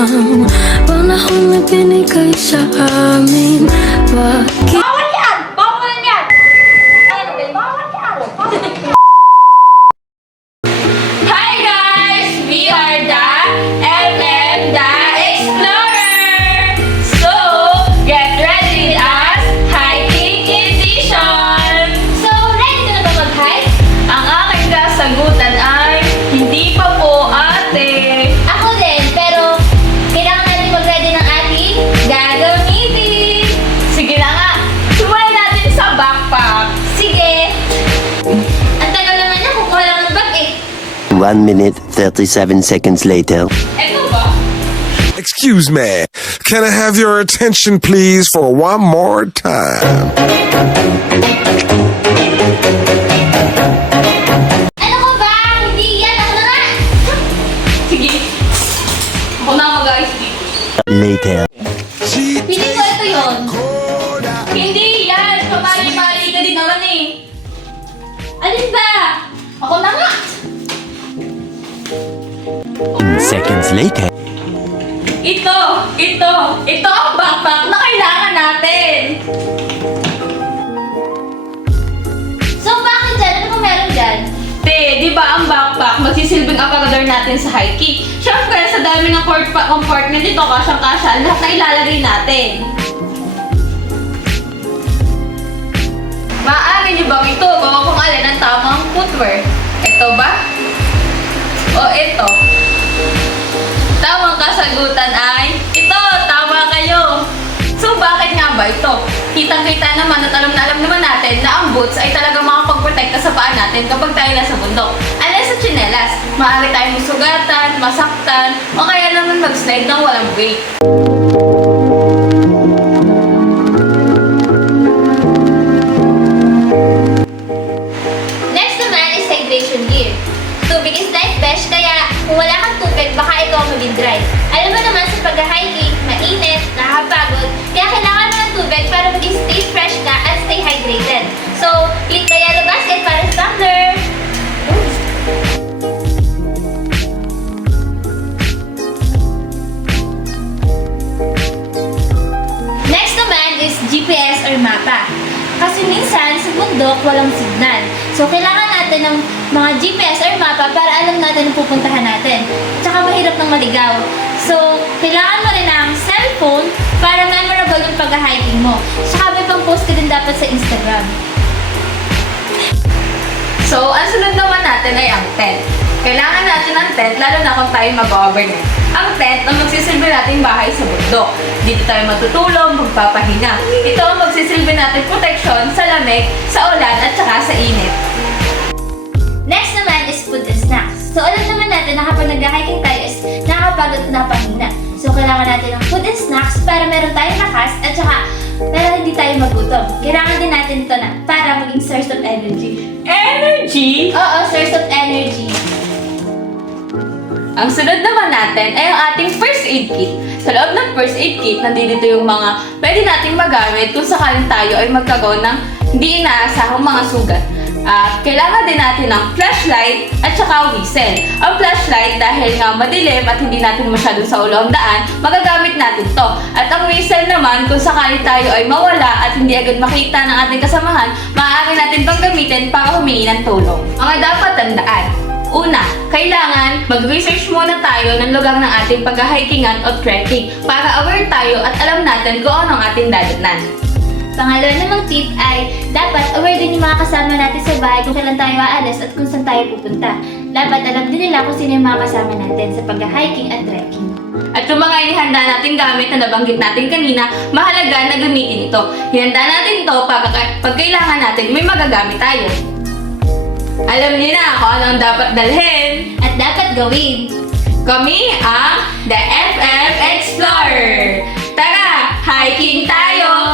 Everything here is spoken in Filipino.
ang panahon na binigay sa amin. Bakit? Bawal yan! Bawal yan! Bawal yan! Hi guys! We are the MM The Explorer! So, get ready with us hiking edition! So, ready ka na ba mag-hike? Ang aking kasagutan ay hindi pa po ate. Ako din, pero kailangan natin mag-ready ng ating gagamitin. Sige na nga, sumalan natin sa backpack. Sige. Ang tagal naman niya, kukuha lang ng bag eh. 1 minute, 37 seconds later. Eto ba? Excuse me, can I have your attention please for one more time? Ano ka ba? Hindi yan. Ako na nga. Sige. Ako na mag-ayos dito. Later. Hindi ko ito yun. Hindi yan. Pamali-mali ka din naman eh. Alin ba? Ako na nga. Seconds later. Ito ang backpack na kailangan natin. So, bakit dyan? Ano ba meron dyan? Di ba ang backpack magsisilbing aparador natin sa hiking? Siyempre, sa dami ng compartment dito, kasyang-kasya, lahat na ilalagay natin. Maaari niyo bang ito? Kung alin ang tamang footwear? Ito ba? O ito? Tamang kasagutan ay ito, tama kayo. So bakit nga ba ito? Kitang-kita naman at alam na alam naman natin na ang boots ay talagang makapagprotekta sa paa natin kapag tayo nasa bundok. Unless sa tsinelas, maaari tayong masugatan, masaktan, o kaya naman mag-slide ng walang weight. Next naman is hydration gear. Tubig is life best, kaya kung wala kang tubig, baka ikaw mag-dry. Alam mo naman sa pag-hiking, mainit, nakakapagod, kaya kailangan mo ng tubig para maging stay fresh ka at stay hydrated. So, click the yellow basket para sa tumbler. Next naman is GPS or mapa. Kasi minsan sa bundok walang signal. So, kailangan natin ng mga GPS or mapa para alam natin ang pupuntahan natin. Tsaka mahirap ng maligaw. So, kailangan mo rin ng cellphone para memorable yung pag-hiking mo. Tsaka may pang-post ka din dapat sa Instagram. So, ang sunod naman natin ay ang tent. Kailangan natin ng tent, lalo na kung tayo mag-overnight. Ang tent ang magsisilbi natin bahay sa bundok. Dito tayo matutulog, magpapahinga. Ito ang magsisilbi natin protection sa lamig, sa ulan, at saka sa init. Next naman is food and snacks. So, alam naman natin na kapag nag-hiking tayo is nakakapagod na pahina. So, kailangan natin ng food and snacks para meron tayong lakas at saka para hindi tayo magutom. Kailangan din natin ito na para maging source of energy. Energy? Oo, source of energy. Ang sunod naman natin ay ang ating first aid kit. Sa loob ng first aid kit, nandito yung mga pwede nating magamit kung sakaling tayo ay magkagawa ng hindi inaasahang mga sugat. At kailangan din natin ng flashlight at saka whistle. Ang flashlight dahil nga madilim at hindi natin masyadong sa ulo ang daan, magagamit natin to. At ang whistle naman, kung sakali tayo ay mawala at hindi agad makita ng ating kasamahan, maaari natin pang gamitin para humingi ng tulong. Mga dapat tandaan. Una, kailangan mag-research muna tayo ng lugar ng ating pag-hikingan o trekking para aware tayo at alam natin kung ano ang ating dadatnan. Pangalawa namang tip ay dapat aware din yung mga kasama natin sa bahay kung kailan tayo aalis at kung saan tayo pupunta. Dapat alam din nila kung sino yung mga kasama natin sa pag-hiking at trekking. At yung mga inihanda nating gamit na nabanggit natin kanina, mahalaga na gamitin ito. Hinanda natin ito para pag kailangan natin may magagamit tayo. Alam niyo na kung ano ang dapat dalhin at dapat gawin. Kami ang The FM Explorer. Tara, hiking tayo!